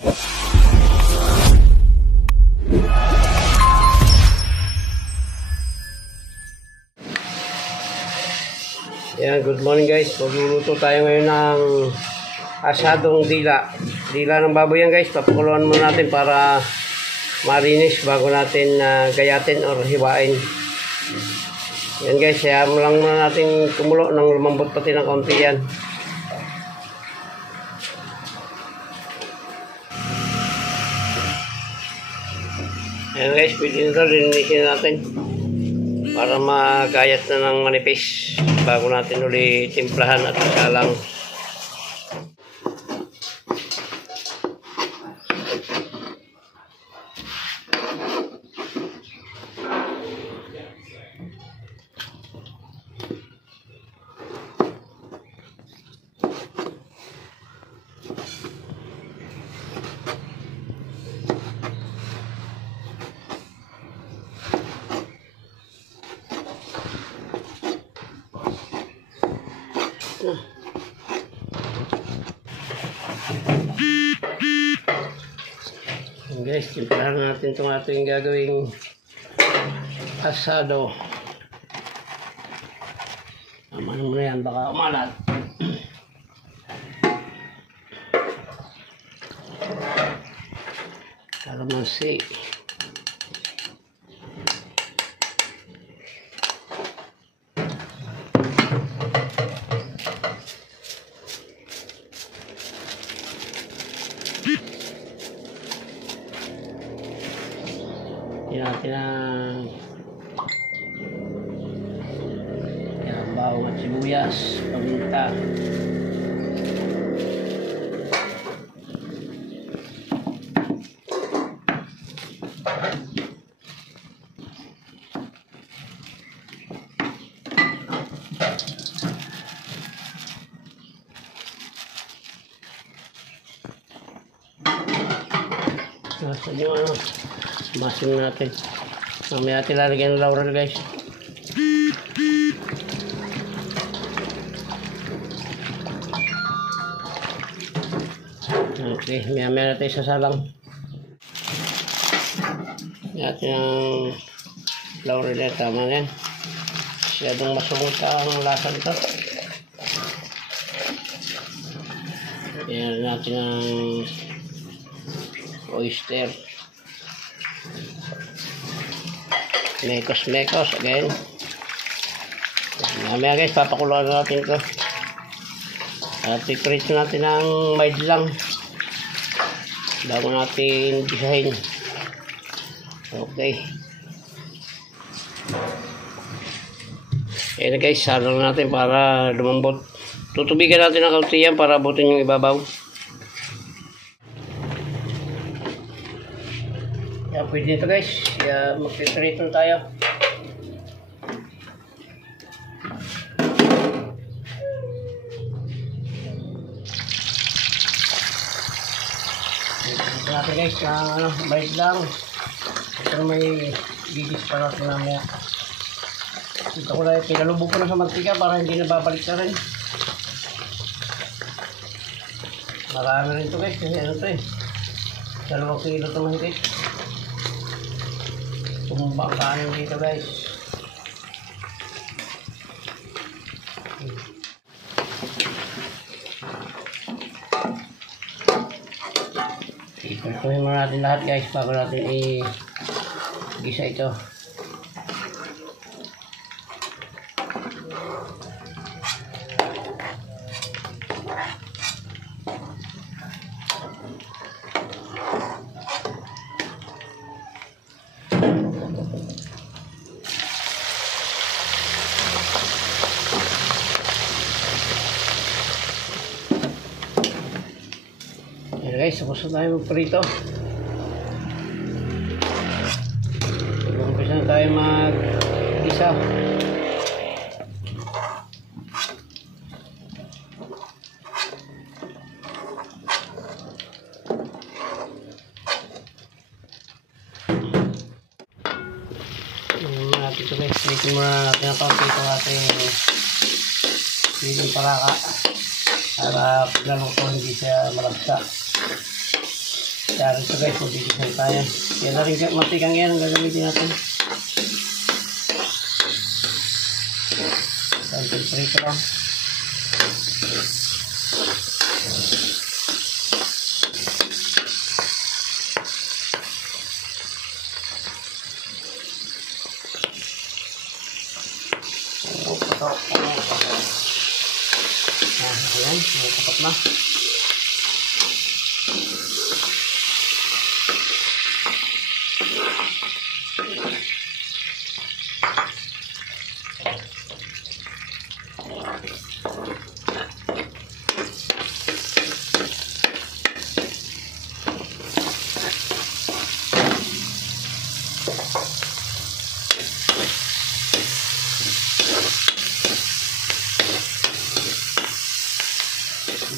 Yan, good morning guys. Magluluto tayo ngayon ng asadong dila. Dila ng baboy yan guys. Papakuluan muna natin para marinis bago natin gayatin or hiwain. Yan guys, hayaan mo lang muna natin kumulo ng lumambot pati ng kaunti yan. Yan guys, pwede nito linisin natin para magayat na ng manipis bago natin uli timplahan at isalang. Guys, timplahan natin itong ating gagawing asado. Aman mo na yan, baka umalat. Kalamansi. Yan natin ang bawang at sibuyas, paminta. Nasa yung masin natin. Mamaya natin lalagyan ng laurel guys. Okay, mamaya natin sasalang. Natin ang laurel na tama yan. Siyadong masungot ang lasa nito. Yan natin ang oyster. Mekos again. Mamaya guys, papakuluan natin ito. At i-prito natin ng mild lang bago natin gisahin. Okay. Ayan guys, salang natin para lumambot. Tutubigan natin ng kaunti yan para abutin yung ibabaw. Yan, pwede nito guys. Mag-filtrate tayo. Ito natin guys, bait lang. Ito may gigis pa natin namaya. Ito ko na, pinalubog ko na sa mantika para hindi nababalik na rin. Marami rin ito guys, kasi ano ito 2 kilo ito mahigit. Kumbakanin dito guys. Ituloy muna natin lahat guys bago natin i-gisa ito. Guys, tapos na tayo magprito. Umpisa na tayo mag-isa. Natin ito guys, klikin muna natin ang kaunti ito ating pilong palaka para paglalong ito hindi siya malagsa. Kaya ito guys, magdidisan tayo. Yan na rin mantikang yan ang gagamitin natin. Konting prito lang. Ayan, patok na.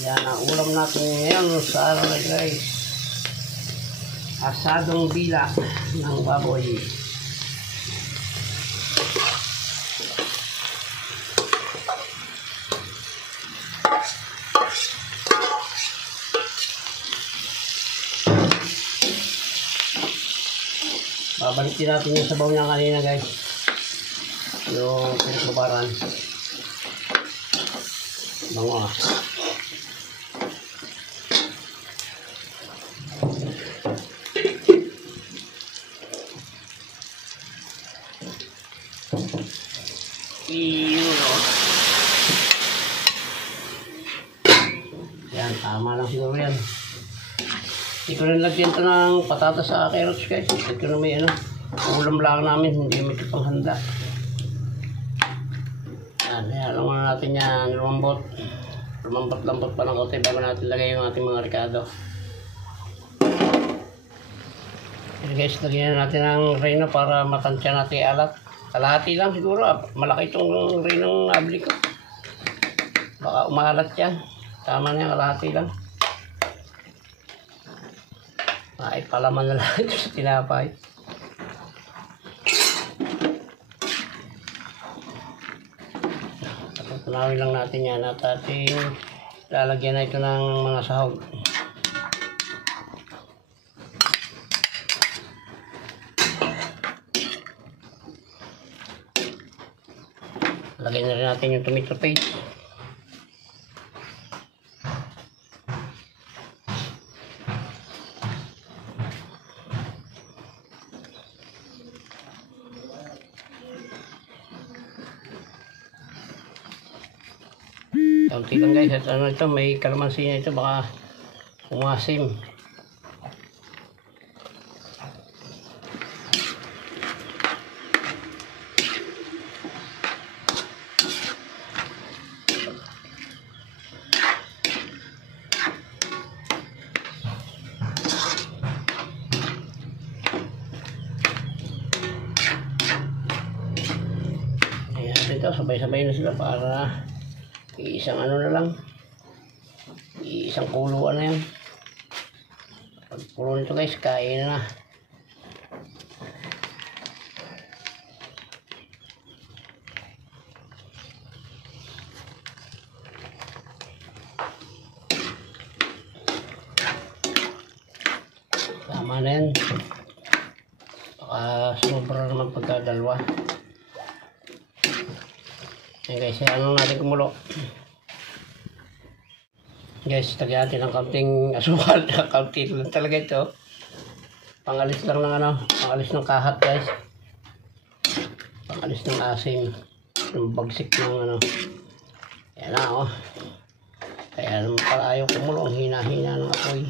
Yan ang ulam natin ngayon sa araw na guys. Asadong dila ng baboy. Babalikin natin yung sabaw niya kanina guys. Yung pinagbabaran. Bango ah. Yan, tama lang siguro yan. Hindi ko rin lagyan ito ng patatas sa carrots guys. Ito na may ulam lang namin, hindi may ito pang handa. Yan, alam muna natin yan, lumambot-lambot pa ng konti bago natin lagay yung ating mga ricado. Yan guys, lagyan natin ng reno para matansya natin alat. Kalahati lang siguro, malaki itong renong nabili ko. Baka umalat yan. Tama na yan, kalahati lang. Ay, palaman na lang ito sa tinapay. Tunawin lang natin yan at ating lalagyan na ito ng mga sahog. Lagyan na rin natin yung tomato paste. Kaunti lang guys, at ano ito, may kalamansi na ito, baka umasim. Ayan, ito, sabay-sabay na sila para isang ano na lang, isang kuluan na yan. Pag pulo nito guys, kain na. Tama na yan. Baka sobra naman pagkadalwa. Ayan guys, ano natin kumulo. Guys, lagyan natin ng kaunting asukal. Kaunti lang talaga ito. Pangalis lang ng pangalis ng kahat guys. Pangalis ng asim. Yung bagsik ng Ayan na Kaya naman pala ayaw kumulo. Ang hina-hina ng apoy.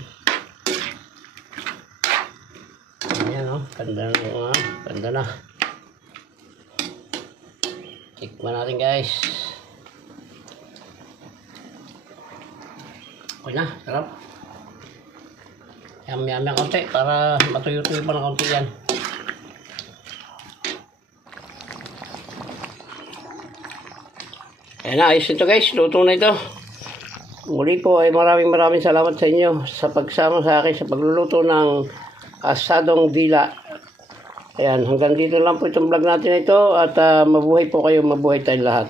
Ayan ganda na ganda na. Tikman natin guys. Okay na, sarap. Yum-yum yung konti para matuyo-tuyo pa ng konti yan. Ayan na, ayos ito guys. Luto na ito. Muli po ay maraming salamat sa inyo sa pagsama sa akin sa pagluluto ng asadong dila. Ayan, hanggang dito lang po itong vlog natin ito at mabuhay po kayo, mabuhay tayong lahat.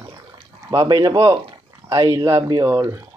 Bye-bye na po. I love you all.